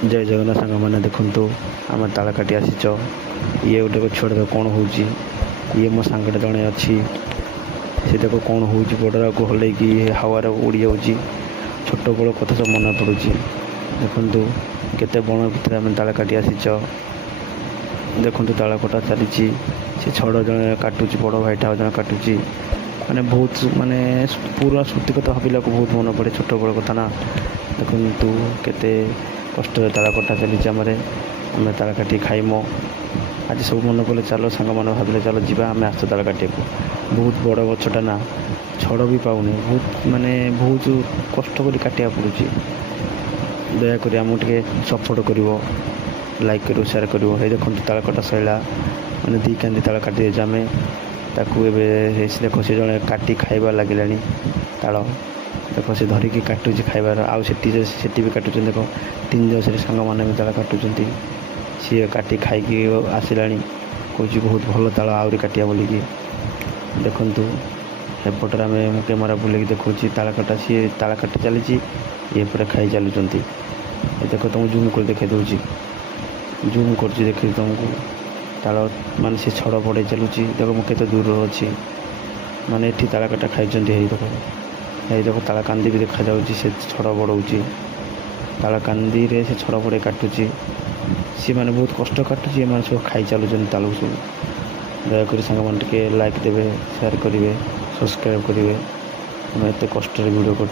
जय जगन्नाथ सांग मैंने देखु आम ताल काटी आसीच ये गोटे छुआ देख कौन हो ये मो सांगटा जड़े अच्छी से देख कौन हो गोड़ा को हल हावार उड़ी जाऊँगी छोट बड़ कथा सब मन पड़ू देखु केते बण भितर आम ताल काटी आसीच देखु ताल कटा चली से छड़ जड़े काटुची बड़ भाईटा जड़े काटुची माने बहुत माने पूरा स्मृति कथा भाविला को बहुत मन पड़े छोट बड़ कथा ना देखु केते कष्ट ताल कटा चली आम ताल काटी खाइम आज सब मन पड़े चलो सांग मन भाविले चलो जी आम आस ताल काटा बहुत बड़ गछटा ना छड़ भी पाऊनी बहुत माने बहुत कष्ट कर काटा पड़ू दयाकोरी आमको टे सपोर्ट कर लाइक कर शेयर कर देखो ताल कटा सैला मैंने दी कांदी ताल काटी आम ताकू ए देख से जड़े काटी खाइबार लगे ताल देख से धरिकी काटुची खाइबार आउ सेठी भी काटुच देख तीन जन से सांग मैंने भी ताल काटुंट सी काटी खाई आसला कौच बहुत भल ताल आहरी काटिया बोलिकी देखु एपटर आम कैमेरा बुले देखा ताल काटा सी ताल काटी चली ये पूरा खाई चलुँच देख तुमको जूम कर देखा दूसरी जूम कर देखिए तुमको ताल मान से छड़ पड़े चलुची देख मुझे दूर अच्छी माने ये ताल काटा खाई देख ताल कांदी भी देखा जाऊँगी से छड़ बड़ाऊँगी ताल कांदी रे से छड़ पड़े काटुची सी मैंने बहुत कष्ट काटुची मैंने सब खाई चलुँच ताल सब दयाकोरी सांग मैंने टे लाइक देवे शेयर करेंगे सब्सक्राइब करेंगे तुम एत कष्ट वीडियो कर